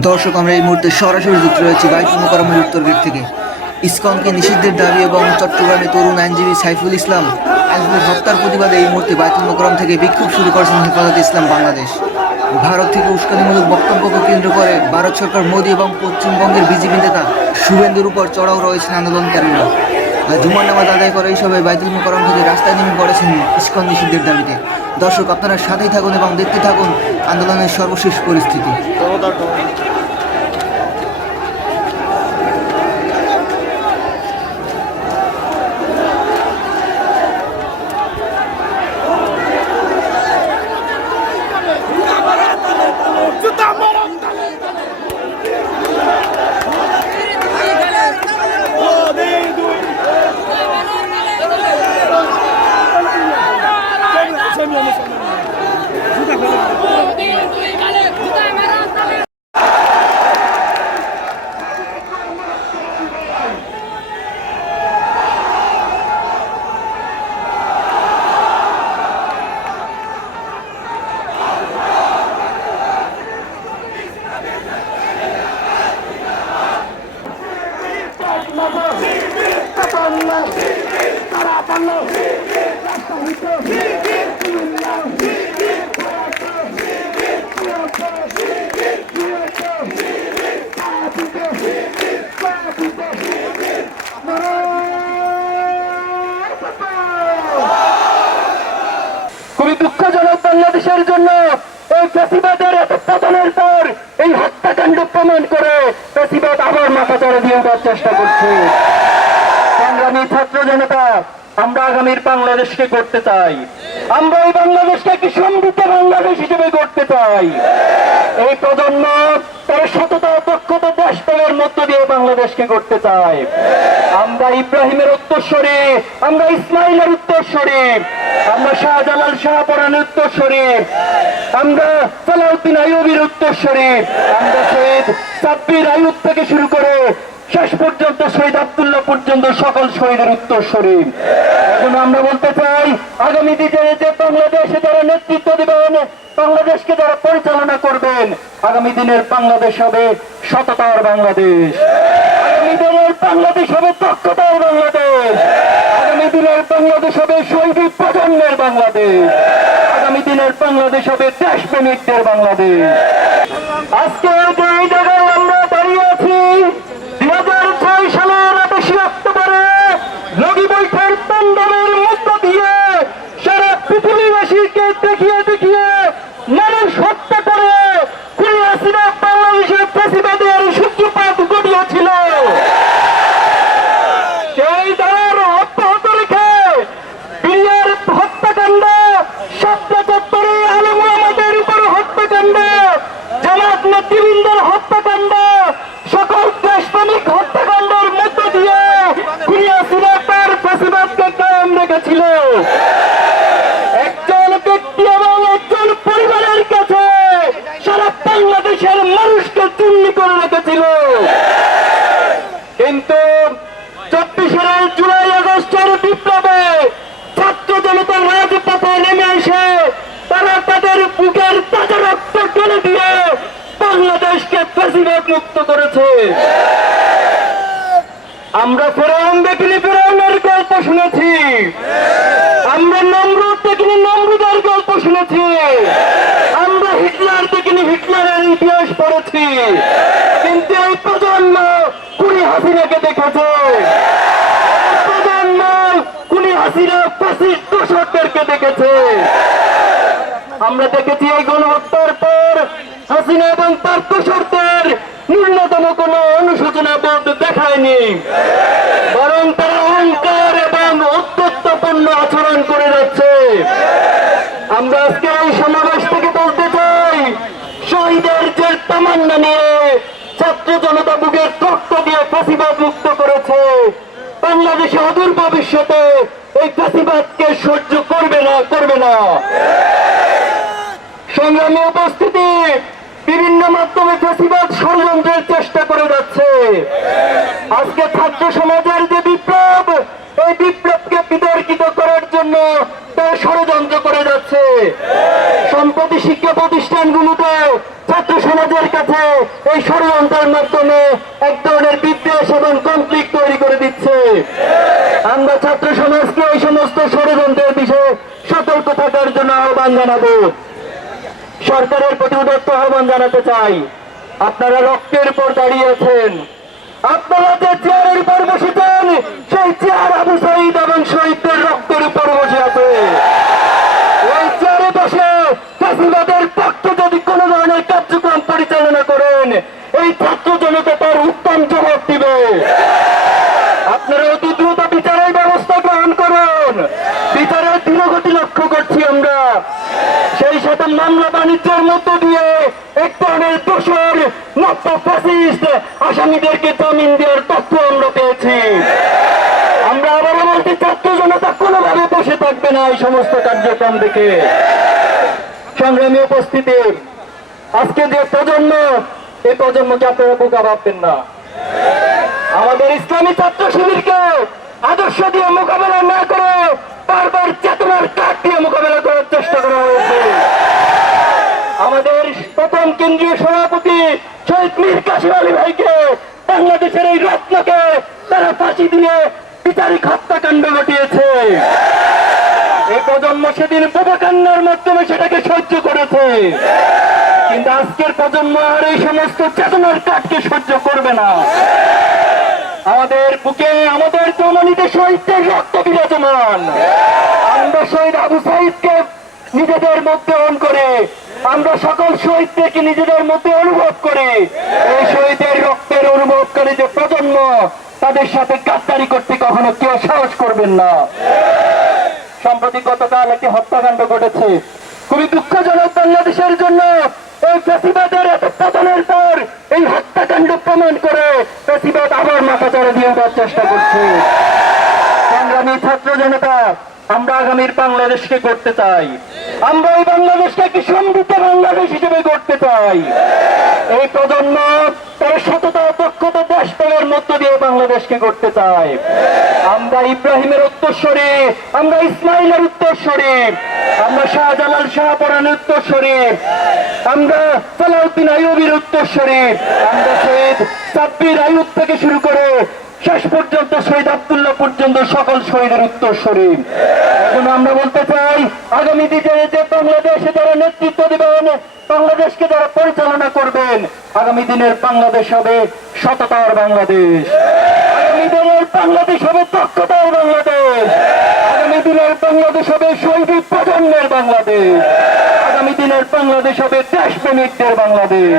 দর্শক, আমরা এই মুহূর্তে সরাসরি যুক্ত রয়েছি বাইতুল মোকারমের উত্তর গেট থেকে। ইসকনকে নিষিদ্ধের দাবি এবং চট্টগ্রামে তরুণ আইনজীবী সাইফুল ইসলাম আজমের হত্যার প্রতিবাদে এই মুহূর্তে বাইতুল মোকারম থেকে বিক্ষোভ শুরু করেছেন হেফাজত ইসলাম বাংলাদেশ। ভারত থেকে উস্কানিমূলক বক্তব্যকে কেন্দ্র করে ভারত সরকার মোদী এবং পশ্চিমবঙ্গের বিজেপি নেতা শুভেন্দুর উপর চড়াও রয়েছেন আন্দোলনকারীরা জুমার নামাজ আদায় করে হিসাবে বাইতুল মোকারম থেকে রাস্তায় নেমে পড়েছেন ইস্কন নিষিদ্ধের দাবিতে। দর্শক আপনারা সাথেই থাকুন এবং দেখতে থাকুন আন্দোলনের সর্বশেষ পরিস্থিতি। খুবই দুঃখজনক বাংলাদেশের জন্য এই এত পতনের পর এই হত্যাকাণ্ড প্রমাণ করে ফেসিবাদ আবার মাথা চড়ে দিয়ে ওঠার চেষ্টা করছে। সংগ্রামী ছাত্র জনতা আগামীর বাংলাদেশকে করতে চাই। আমরা এই বাংলাদেশকে একটি সমৃদ্ধ বাংলাদেশ হিসেবে করতে চাই। এই প্রজন্ম তার সততা, দক্ষতা দেশ মধ্য দিয়ে বাংলাদেশকে করতে চায়। আমরা ইব্রাহিমের উত্তরস্বরী, আমরা ইসমাইলের উত্তরস্বরী, আমরা শাহজালাল শাহপরানের উত্তরস্বরী, আমরা সালাউদ্দিন আইয়ুবের উত্তরস্বরী, আমরা শহীদ সাব্বির আইয়ুব থেকে শুরু করে শেষ পর্যন্ত শহীদ পর্যন্ত সকল শহীদের উত্তরস্বরী এখন আমরা বলতে চাই, আগামী দিনে যে বাংলাদেশে যারা নেতৃত্ব দেবেন, বাংলাদেশকে যারা পরিচালনা করবেন, আগামী দিনের বাংলাদেশ হবে সততার বাংলাদেশ। আগামী দিনের বাংলাদেশ হবে দক্ষতার বাংলাদেশ। আগামী দিনের বাংলাদেশ হবে শৈবিক প্রজন্মের বাংলাদেশ। আগামী দিনের বাংলাদেশ হবে দেশপ্রেমিকদের বাংলাদেশ। আজকে বাংলাদেশের মানুষকে চুন্নি করে রেখেছিল। কিন্তু চব্বিশের জুলাই আগস্টের বিপ্লবে ছাত্র জনতার রাজপথে নেমে এসে তারা তাদের বুকের তাজা রক্ত ঢেলে দিয়ে বাংলাদেশকে ফেসিবাদ মুক্ত করেছে। আমরা ফেরাউন দেখিনি ফেরাউনের গল্প শুনেছি। আমরা নমরুদ দেখিনি, নমরুদের গল্প শুনেছি। হিটলার দেখিনি, হিটলারের ইতিহাস পড়েছি। কিন্তু এই প্রজন্ম কুড়ি হাসিনাকে দেখেছে। প্রজন্ম কুড়ি হাসিনা পঁচিশ দশকদেরকে দেখেছে। আমরা দেখেছি এই গণহত্যার পর হাসিনা এবং তার ন্যূনতম কোনো অনুশোচনা বোধ দেখায়নি। বরং তারা অহংকার এবং অত্যত্বপূর্ণ আচরণ করে যাচ্ছে। আমরা আজকে এই সমাবেশ থেকে বলতে চাই শহীদের যে তামান্না নিয়ে ছাত্র জনতা বুকের রক্ত দিয়ে ফাঁসিবাদ মুক্ত করেছে। বাংলাদেশে অদূর ভবিষ্যতে এই ফাঁসিবাদকে সহ্য করবে না করবে না। সংগ্রামী উপস্থিতি বিভিন্ন মাধ্যমে ফেসিবাদ ষড়যন্ত্রের চেষ্টা করে যাচ্ছে। আজকে ছাত্র সমাজের যে বিপ্লব, এই বিপ্লবকে বিতর্কিত করার জন্য তারা ষড়যন্ত্র করে যাচ্ছে। সম্প্রতি শিক্ষা প্রতিষ্ঠানগুলোতে ছাত্র সমাজের কাছে এই ষড়যন্ত্রের মাধ্যমে এক ধরনের বিদ্বেষ এবং কনফ্লিক্ট তৈরি করে দিচ্ছে। আমরা ছাত্র সমাজকে এই সমস্ত ষড়যন্ত্রের বিষয়ে সতর্ক থাকার জন্য আহ্বান জানাব। সরকারের প্রতি উদত্ত আহ্বান জানাতে চাই। আপনারা রক্তের উপর দাঁড়িয়ে আছেন। আপনারা যে চেয়ারের উপর বসেছেন, সেই চেয়ার আবু সাইদ এবং শহীদদের রক্তের উপর বসে আছে ওই চেয়ারে বসে ফাঁসিবাদের পক্ষে যদি কোনো ধরনের কার্যক্রম পরিচালনা করেন এই ছাত্র জনতা তার উত্তম জবাব দিবে। আপনারা অতি দ্রুত বিচারের ব্যবস্থা গ্রহণ করুন। বিচারের ধীরগতি লক্ষ্য করছি আমরা। সেই সাথে মামলা বাণিজ্যের মধ্য দিয়ে এক ধরনের দোষর নব্য ফ্যাসিস্ট আসামিদেরকে জামিন দেওয়ার তথ্য আমরা পেয়েছি। আমরা আবারও বলছি, ছাত্র জনতা কোনোভাবে বসে থাকবে না এই সমস্ত কার্যক্রম দেখে। সংগ্রামী উপস্থিতি আজকে যে প্রজন্ম এই প্রজন্মকে আপনারা বোকা ভাববেন না। আমাদের ইসলামী ছাত্র শিবিরকে আদর্শ দিয়ে মোকাবেলা না করে বারবার চেতনার কাঠ দিয়ে মোকাবেলা করার চেষ্টা করা হয়েছে। আমাদের প্রথম কেন্দ্রীয় সভাপতি শহীদ মীর কাশিম আলী ভাইকে বাংলাদেশের এই রত্নকে তারা ফাঁসি দিয়ে বিচারিক হত্যাকাণ্ড ঘটিয়েছে। প্রজন্ম সেদিন বোবাকান্নার মাধ্যমে সেটাকে সহ্য করেছে। কিন্তু আজকের প্রজন্ম আর এই সমস্ত চেতনার কাঠকে সহ্য করবে না। আমাদের বুকে আমাদের জননীতে শহীদদের রক্ত বিরাজমান। আমরা শহীদ আবু সাইদকে নিজেদের মধ্যে অন করে, আমরা সকল শহীদদেরকে নিজেদের মধ্যে অনুভব করে, এই শহীদের রক্তের অনুভবকারী যে প্রজন্ম, তাদের সাথে গাদ্দারি করতে কখনো কেউ সাহস করবেন না। সম্প্রতি গতকাল একটি হত্যাকাণ্ড ঘটেছে। খুবই দুঃখজনক বাংলাদেশের জন্য এই ফেসিবাদের পতনের পর এই হত্যাকাণ্ড প্রমাণ করে ফেসিবাদ আবার মাথা চড়ে দিয়ে দেওয়ার চেষ্টা করছে। সংগ্রামী ছাত্র জনতা, আমরা আগামীর বাংলাদেশকে করতে চাই। আমরা এই বাংলাদেশকে একটি সমৃদ্ধ বাংলাদেশ হিসেবে করতে চাই। এই প্রজন্ম, তার সততা দক্ষতা দেশপ্রেমের মধ্য দিয়ে বাংলাদেশকে করতে চাই আমরা ইব্রাহিমের উত্তরস্বরে আমরা ইসমাইলের উত্তরস্বরে আমরা শাহজালাল শাহপরানের উত্তরস্বরে আমরা সালাউদ্দিন আইবির উত্তরস্বরে আমরা শহীদ সাব্বির আয়ুব থেকে শুরু করে শেষ পর্যন্ত শহীদ আব্দুল্লাহ পর্যন্ত সকল শহীদের উত্তর শরীর এখন আমরা বলতে চাই, আগামী দিনে যে বাংলাদেশে যারা নেতৃত্ব দেবেন, বাংলাদেশকে যারা পরিচালনা করবেন, আগামী দিনের বাংলাদেশ হবে সততার বাংলাদেশ। আগামী দিনের বাংলাদেশ হবে দক্ষতার বাংলাদেশ। আগামী দিনের বাংলাদেশ হবে শহীদ প্রজন্মের বাংলাদেশ। আগামী দিনের বাংলাদেশ হবে দেশপ্রেমিকদের বাংলাদেশ।